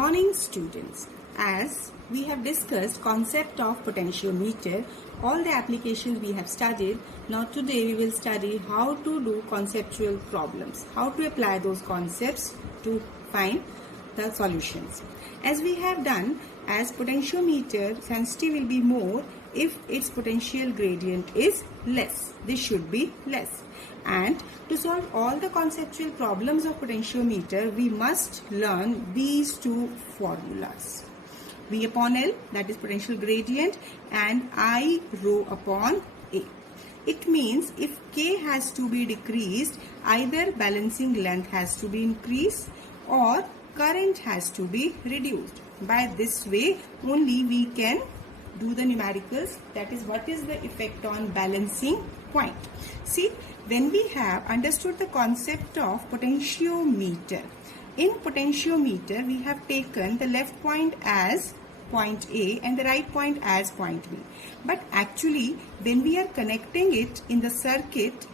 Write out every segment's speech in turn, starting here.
Morning students, as we have discussed concept of potentiometer, all the applications we have studied. Now today we will study how to do conceptual problems, how to apply those concepts to find the solutions. As we have done, as potentiometer, sensitivity will be more if its potential gradient is less. This should be less. And to solve all the conceptual problems of potentiometer, we must learn these two formulas. V upon L, that is potential gradient, and I rho upon A. It means if K has to be decreased, either balancing length has to be increased or current has to be reduced. By this way, only we can do the numericals, that is what is the effect on balancing point. See, when we have understood the concept of potentiometer, in potentiometer we have taken the left point as point A and the right point as point B. But actually when we are connecting it in the circuit,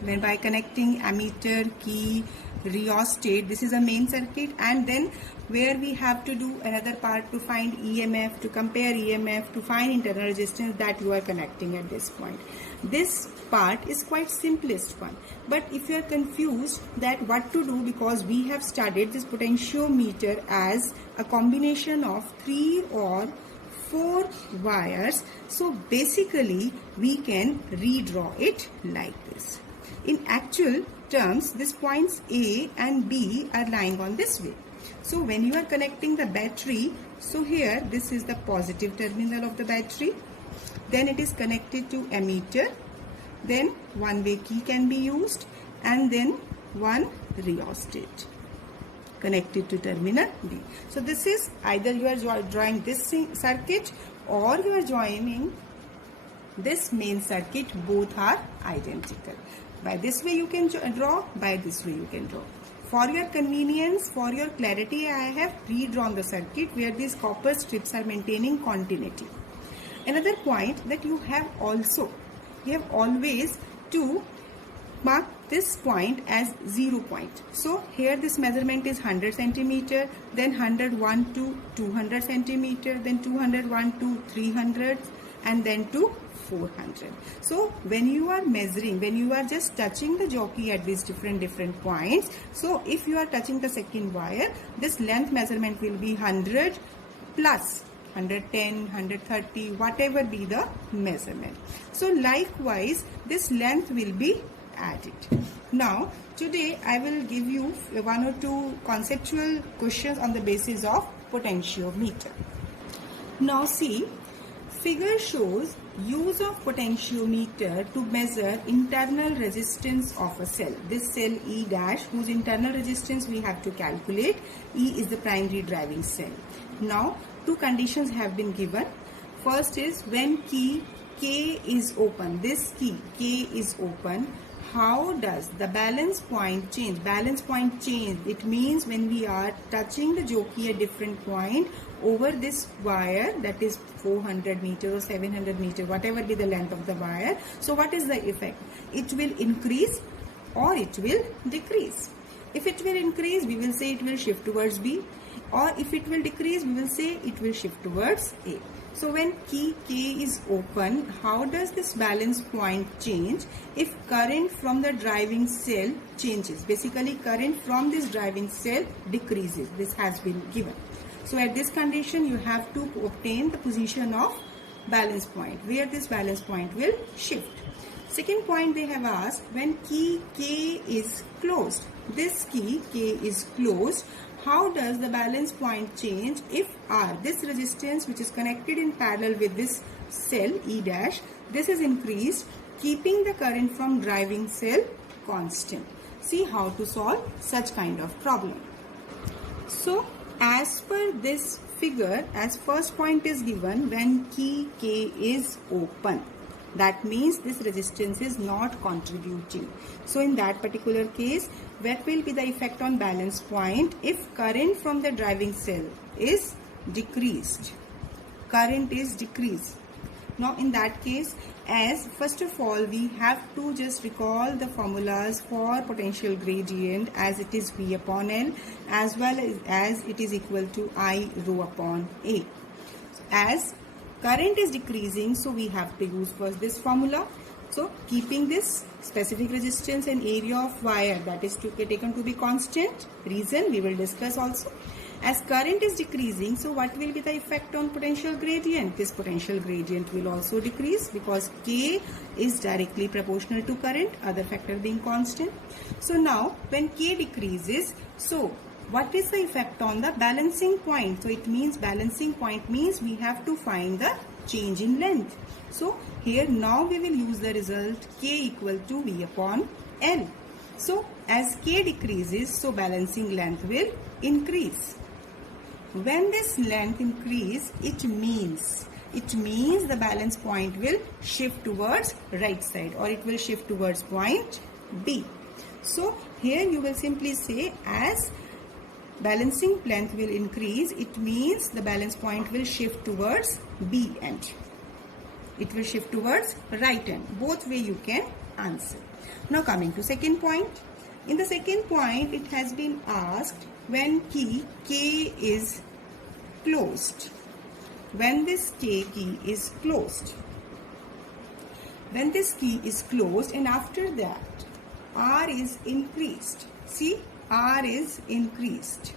when by connecting ammeter, key, rheostat, this is a main circuit, and then where we have to do another part to find EMF, to compare EMF, to find internal resistance, that you are connecting at this point. This part is quite simplest one. But if you are confused that what to do, because we have studied this potentiometer as a combination of 3 or 4 wires, so basically we can redraw it like this. In actual terms, these points A and B are lying on this way. So when you are connecting the battery, so here this is the positive terminal of the battery, then it is connected to ammeter, then one-way key can be used, and then one rheostat connected to terminal B. So this is either you are drawing this circuit or you are joining this main circuit, both are identical. By this way you can draw, by this way you can draw. For your convenience, for your clarity, I have redrawn the circuit where these copper strips are maintaining continuity. Another point that you have always to mark this point as 0 point. So here this measurement is 100 centimeter, then 101 to 200 centimeter, then 201 to 300, and then to 400. So when you are measuring, when you are just touching the jockey at these different points, so if you are touching the second wire, this length measurement will be 100 plus 110, 130, whatever be the measurement. So likewise this length will be added. Now today I will give you 1 or 2 conceptual questions on the basis of potentiometer. Now see, figure shows use of potentiometer to measure internal resistance of a cell. This cell E dash, whose internal resistance we have to calculate. E is the primary driving cell. Now 2 conditions have been given. First is when key K is open, this key K is open, how does the balance point change? Balance point change, it means when we are touching the jockey at different point over this wire, that is 400 meter or 700 meter, whatever be the length of the wire. So what is the effect? It will increase or it will decrease. If it will increase, we will say it will shift towards B, or if it will decrease, we will say it will shift towards A. So when key K is open, how does this balance point change? If current from the driving cell changes, basically current from this driving cell decreases. This has been given. So at this condition you have to obtain the position of balance point, where this balance point will shift. Second point they have asked, when key K is closed, this key K is closed, how does the balance point change if R, this resistance which is connected in parallel with this cell E dash, this is increased, keeping the current from driving cell constant. See how to solve such kind of problem. So as per this figure, as first point is given, when key K is open, that means this resistance is not contributing. So in that particular case, what will be the effect on balance point if current from the driving cell is decreased? Current is decreased. Now in that case, as first of all we have to just recall the formulas for potential gradient, as it is V upon L as well as it is equal to I rho upon A. As current is decreasing, so we have to use first this formula. So keeping this specific resistance and area of wire, that is taken to be constant. Reason we will discuss also. As current is decreasing, so what will be the effect on potential gradient? This potential gradient will also decrease because K is directly proportional to current, other factor being constant. So now when K decreases, so what is the effect on the balancing point? So it means balancing point means we have to find the change in length. So here now we will use the result K equal to V upon L. So as K decreases, so balancing length will increase. When this length increase, it means the balance point will shift towards right side, or it will shift towards point B. So here you will simply say as balancing length will increase, it means the balance point will shift towards B end. It will shift towards right end. Both way you can answer. Now coming to second point. In the second point, it has been asked when K is closed. When this key is closed. When this key is closed and after that R is increased. See, R is increased.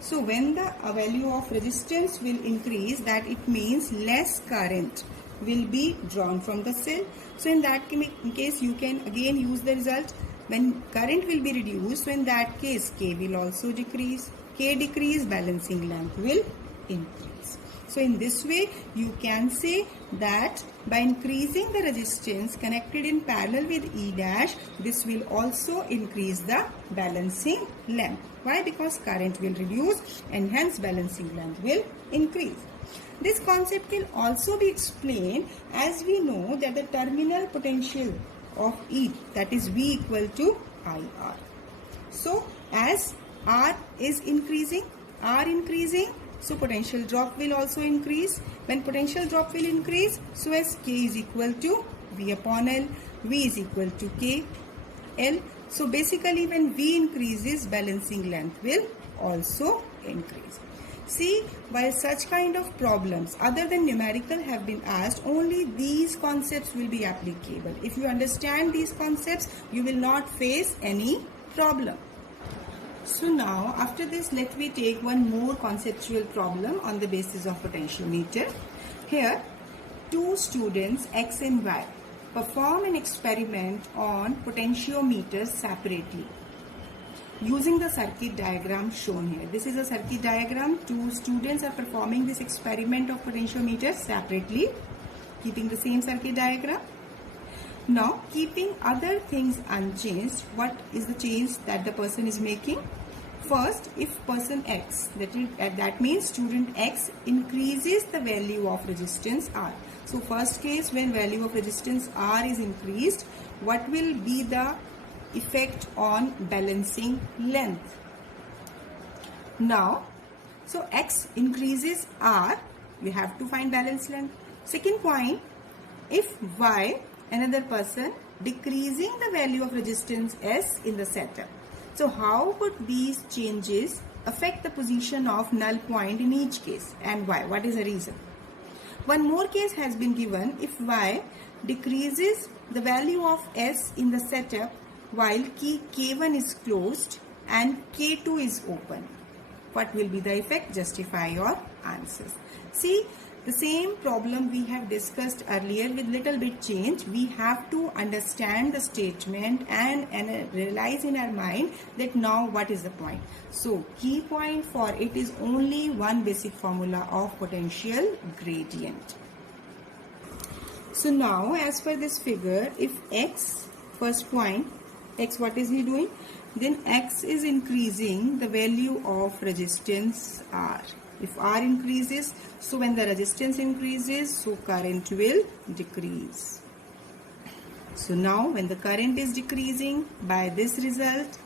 So when the value of resistance will increase, that it means less current will be drawn from the cell. So in that case you can again use the result. When current will be reduced, so in that case K will also decrease. K decrease, balancing length will increase. So in this way you can say that by increasing the resistance connected in parallel with E dash, this will also increase the balancing length. Why? Because current will reduce and hence balancing length will increase. This concept can also be explained as we know that the terminal potential of E, that is V equal to IR. So as R is increasing, so potential drop will also increase. When potential drop will increase, so as K is equal to V upon L, V is equal to K, L. So basically when V increases, balancing length will also increase. See, while such kind of problems other than numerical have been asked, only these concepts will be applicable. If you understand these concepts, you will not face any problem. So now after this, let me take one more conceptual problem on the basis of potentiometer. Here, two students X and Y perform an experiment on potentiometers separately using the circuit diagram shown here. This is a circuit diagram. Two students are performing this experiment of potentiometers separately, keeping the same circuit diagram. Now, keeping other things unchanged, what is the change that the person is making? First, if person X, that means student X increases the value of resistance R. So, first case, when value of resistance R is increased, what will be the effect on balancing length? Now, so X increases R, you have to find balance length. Second point, if Y, another person, decreasing the value of resistance S in the setup. So how would these changes affect the position of null point in each case, and why? What is the reason? One more case has been given. If Y decreases the value of S in the setup while key K1 is closed and K2 is open, what will be the effect? Justify your answers. See, the same problem we have discussed earlier with little bit change. We have to understand the statement and realize in our mind that now what is the point. So key point for it is only one basic formula of potential gradient. So now as per this figure, if X, first point, X what is he doing? Then X is increasing the value of resistance R. If R increases, so when the resistance increases, so current will decrease. So now when the current is decreasing, by this result,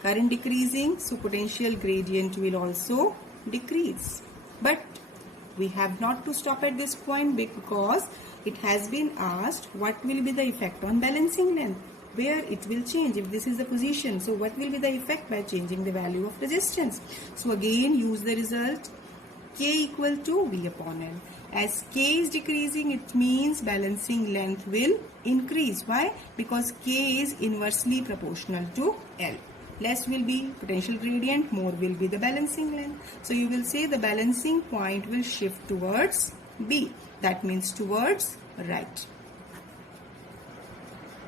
current decreasing, so potential gradient will also decrease. But We have not to stop at this point because it has been asked what will be the effect on balancing length, where it will change if this is the position. So what will be the effect by changing the value of resistance? So again use the result K equal to V upon L. As K is decreasing, it means balancing length will increase. Why? Because K is inversely proportional to L. Less will be potential gradient, more will be the balancing length. So you will say the balancing point will shift towards B. That means towards right.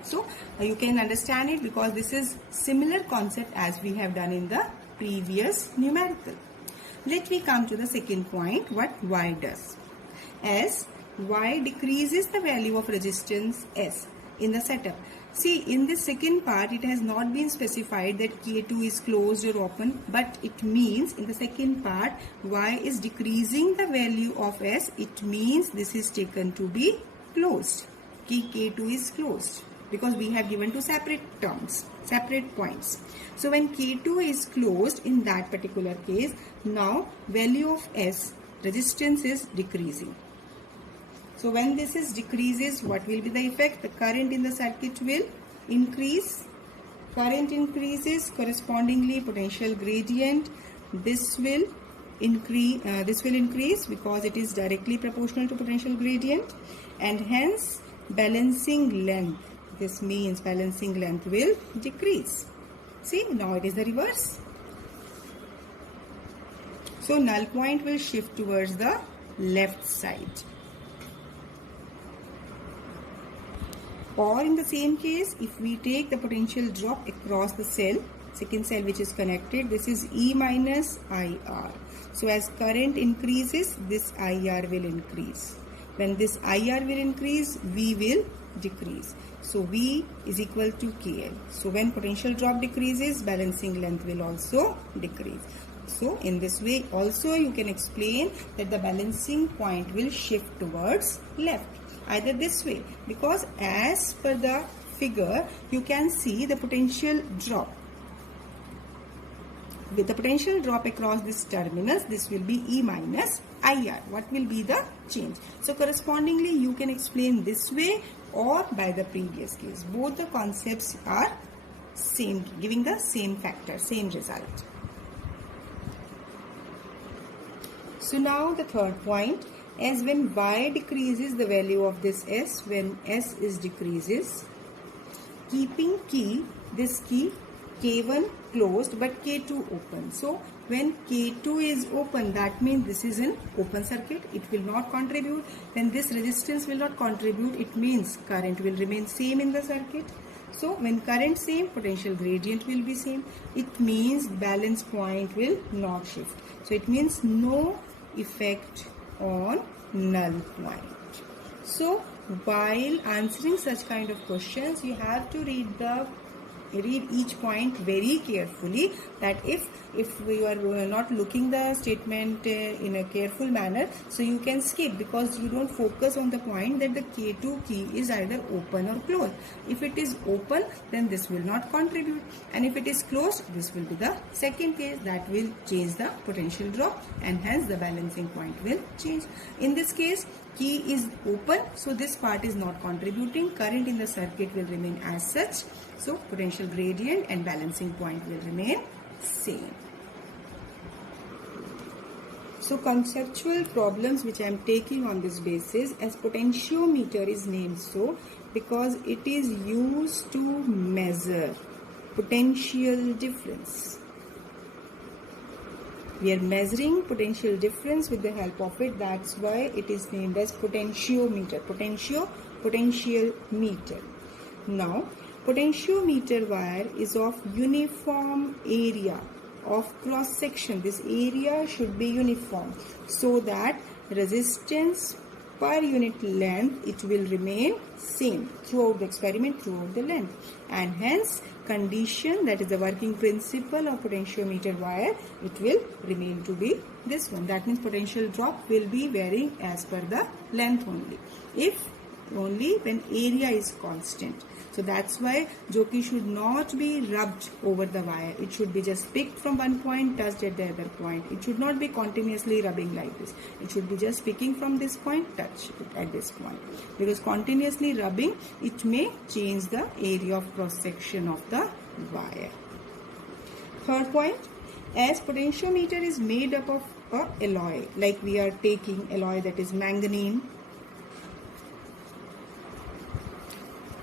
So you can understand it because this is similar concept as we have done in the previous numerical. Let me come to the second point, what Y does. As Y decreases the value of resistance S in the setup. See, in this second part, it has not been specified that K2 is closed or open, but it means in the second part, Y is decreasing the value of S. It means this is taken to be closed. K2 is closed because we have given two separate terms, separate points. So when K2 is closed in that particular case, now value of S, resistance is decreasing. So when this is decreases, what will be the effect? The current in the circuit will increase. Current increases, correspondingly potential gradient. This will increase because it is directly proportional to potential gradient, and hence balancing length. This means balancing length will decrease. See, now it is the reverse. So null point will shift towards the left side. Or in the same case, if we take the potential drop across the cell, second cell which is connected, this is E minus IR. So as current increases, this IR will increase. When this IR will increase, V will decrease. So V is equal to KL. So when potential drop decreases, balancing length will also decrease. So in this way also you can explain that the balancing point will shift towards left. Either this way, because as per the figure you can see the potential drop. With the potential drop across this terminus, this will be E minus IR. What will be the change? So correspondingly you can explain this way or by the previous case. Both the concepts are same, giving the same factor, same result. So now the third point, as when Y decreases the value of this S, when S is decreases, keeping this key K1 closed but K2 open. So when K2 is open, that means this is an open circuit. It will not contribute. When this resistance will not contribute, it means current will remain same in the circuit. So when current same, potential gradient will be same. It means balance point will not shift. So it means no effect on null point. So while answering such kind of questions, you have to read each point very carefully, that if we are not looking the statement in a careful manner, so you can skip because you don't focus on the point that the K2 key is either open or closed. If it is open, then this will not contribute, and if it is closed, this will be the second case that will change the potential drop, and hence the balancing point will change. In this case, key is open, so this part is not contributing. Current in the circuit will remain as such, so potential gradient and balancing point will remain same. So conceptual problems which I am taking on this basis, as potentiometer is named so because it is used to measure potential difference. We are measuring potential difference with the help of it. That's why it is named as potentiometer. Potential meter. Now, potentiometer wire is of uniform area of cross section. This area should be uniform so that resistance per unit length, it will remain same throughout the experiment, throughout the length, and hence condition, that is the working principle of potentiometer wire, it will remain to be this one. That means potential drop will be varying as per the length only, if only when area is constant. So that's why joki should not be rubbed over the wire. It should be just picked from one point, touched at the other point. It should not be continuously rubbing like this. It should be just picking from this point, touch it at this point. Because continuously rubbing, it may change the area of cross section of the wire. Third point, as potentiometer is made up of a alloy, like we are taking alloy that is manganese,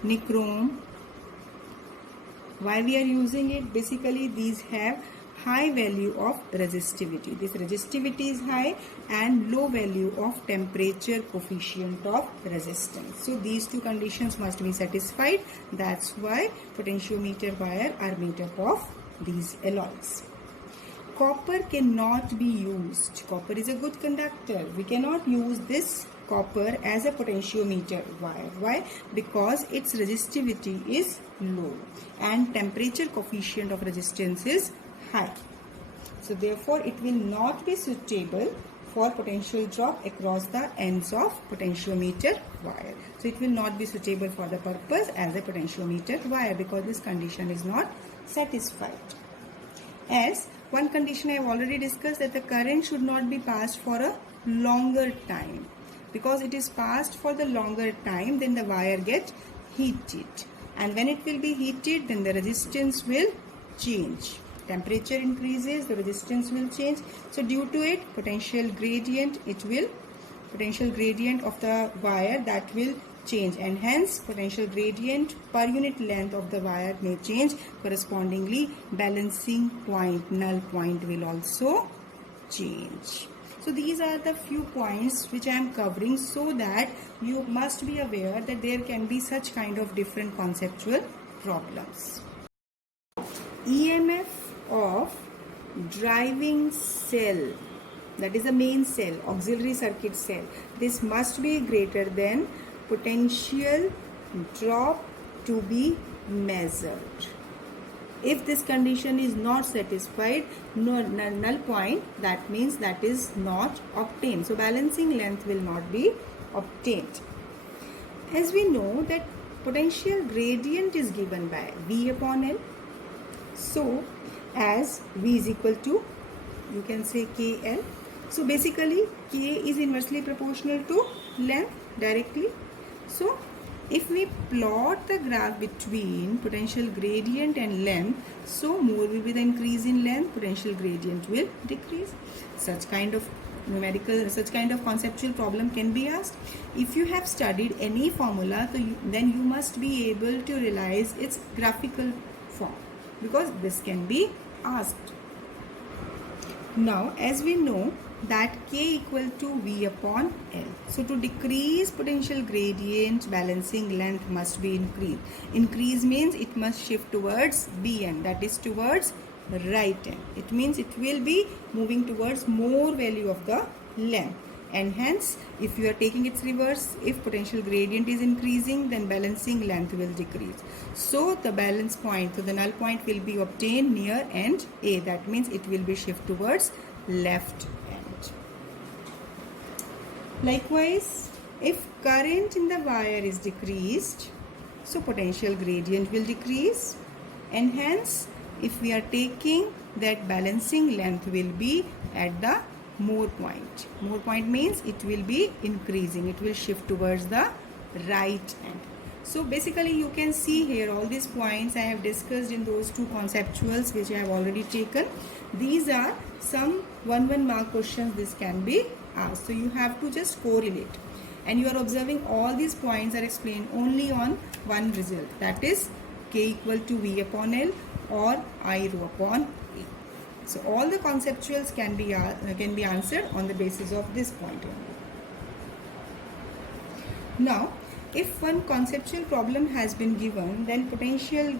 nichrome. Why we are using it? Basically, these have high value of resistivity. This resistivity is high and low value of temperature coefficient of resistance. So these two conditions must be satisfied. That's why potentiometer wire are made up of these alloys. Copper cannot be used. Copper is a good conductor. We cannot use this copper as a potentiometer wire. Why? Because its resistivity is low and temperature coefficient of resistance is high. So therefore it will not be suitable for potential drop across the ends of potentiometer wire. So it will not be suitable for the purpose as a potentiometer wire because this condition is not satisfied. As one condition I have already discussed, that the current should not be passed for a longer time. Because it is passed for the longer time, then the wire gets heated. And when it will be heated, then the resistance will change. Temperature increases, the resistance will change. So due to it, potential gradient of the wire that will change, and hence potential gradient per unit length of the wire may change. Correspondingly, balancing point, null point will also change. So these are the few points which I am covering so that you must be aware that there can be such kind of different conceptual problems. EMF of driving cell, that is the main cell, auxiliary circuit cell, this must be greater than potential drop to be measured. If this condition is not satisfied, null point, that means that is not obtained. So balancing length will not be obtained. As we know that potential gradient is given by V upon L. So as V is equal to, you can say KL. So basically K is inversely proportional to length directly. So if we plot the graph between potential gradient and length, so more will be the increase in length, potential gradient will decrease. Such kind of conceptual problem can be asked. If you have studied any formula, then you must be able to realize its graphical form, because this can be asked. Now, as we know that K equal to V upon L. So to decrease potential gradient, balancing length must be increased. Increase means it must shift towards BN, that is towards right end. It means it will be moving towards more value of the length. And hence, if you are taking its reverse, if potential gradient is increasing, then balancing length will decrease. So the balance point, so the null point will be obtained near end A. That means it will be shift towards left end. Likewise, if current in the wire is decreased, so potential gradient will decrease, and hence if we are taking that balancing length will be at the more point. More point means it will be increasing, it will shift towards the right end. So basically you can see here all these points I have discussed in those two conceptuals which I have already taken. These are some 1 mark questions this can be asked. So you have to just correlate, and you are observing all these points are explained only on one result, that is K equal to V upon L or I rho upon A. So all the conceptuals can be answered on the basis of this point only. Now, if one conceptual problem has been given, then potential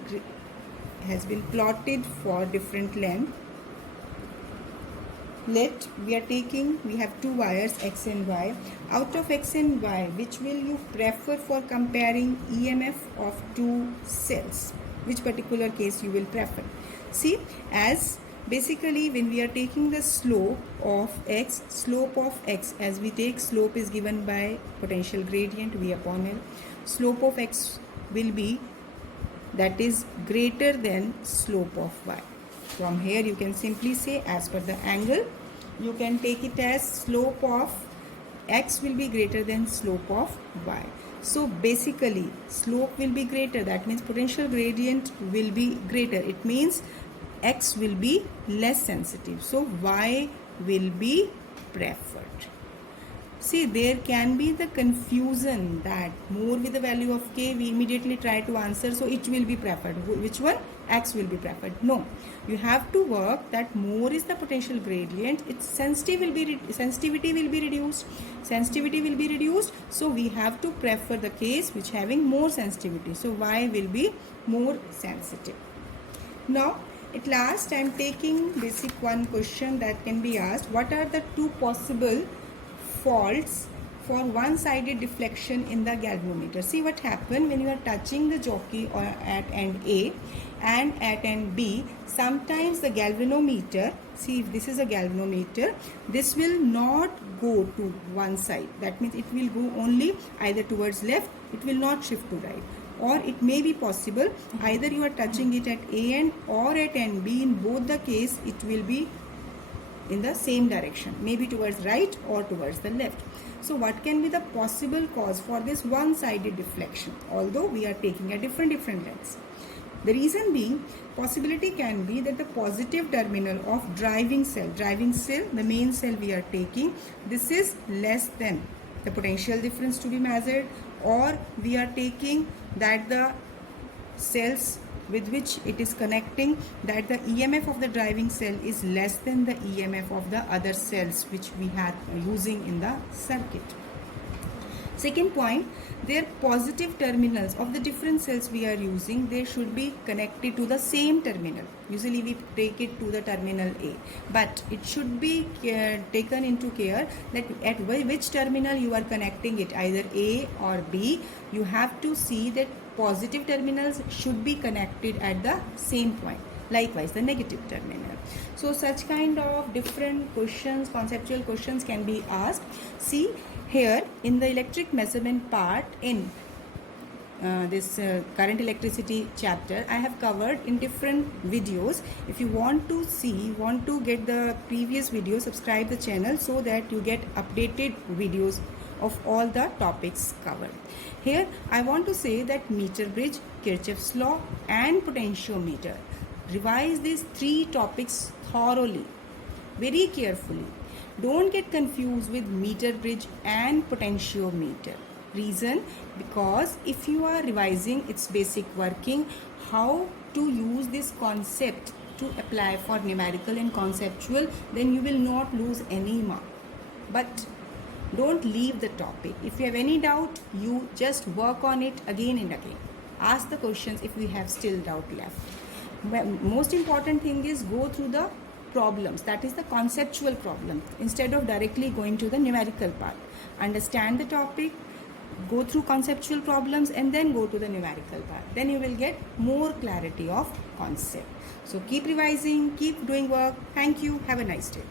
has been plotted for different length. We have two wires X and Y. Out of X and Y, which will you prefer for comparing EMF of two cells? Which particular case you will prefer? See, as basically when we are taking the slope of X, as we take slope is given by potential gradient V upon L. Slope of X will be that is greater than slope of y. From here you can simply say, as per the angle, you can take it as slope of x will be greater than slope of y. So basically slope will be greater, that means potential gradient will be greater. It means x will be less sensitive, so y will be preferred. See, there can be the confusion that more with the value of k, we immediately try to answer, so it will be preferred. Which one? X will be preferred. No, you have to work that more is the potential gradient, its sensitivity will be reduced. Sensitivity will be reduced, so we have to prefer the case which having more sensitivity. So y will be more sensitive. Now, at last, I am taking basic one question that can be asked. What are the two possible faults for one-sided deflection in the galvanometer? See what happens when you are touching the jockey or at end A and at end B. Sometimes the galvanometer, see if this is a galvanometer, this will not go to one side. That means it will go only either towards left, it will not shift to right. Or it may be possible either you are touching it at A end or at end B. In both the case, it will be in the same direction, maybe towards right or towards the left. So what can be the possible cause for this one-sided deflection, although we are taking a different lens? The reason being, possibility can be that the positive terminal of driving cell, the main cell we are taking, this is less than the potential difference to be measured, or we are taking that the cells with which it is connecting, that the EMF of the driving cell is less than the EMF of the other cells which we are using in the circuit. Second point, their positive terminals of the different cells we are using, they should be connected to the same terminal. Usually we take it to the terminal A, but it should be taken into care that at which terminal you are connecting it, either A or B. You have to see that positive terminals should be connected at the same point. Likewise, the negative terminal. So such kind of different questions, conceptual questions can be asked. See, here in the electric measurement part in this current electricity chapter, I have covered in different videos. If you want to see, want to get the previous video, subscribe the channel so that you get updated videos of all the topics covered. Here I want to say that meter bridge, Kirchhoff's law and potentiometer. Revise these three topics thoroughly, very carefully. Don't get confused with meter bridge and potentiometer. Reason, because if you are revising its basic working, how to use this concept to apply for numerical and conceptual, then you will not lose any mark. But don't leave the topic. If you have any doubt, you just work on it again and again. Ask the questions if we have still doubt left. But most important thing is go through the problems, that is the conceptual problem, instead of directly going to the numerical part. Understand the topic, go through conceptual problems and then go to the numerical part. Then you will get more clarity of concept. So keep revising, keep doing work. Thank you. Have a nice day.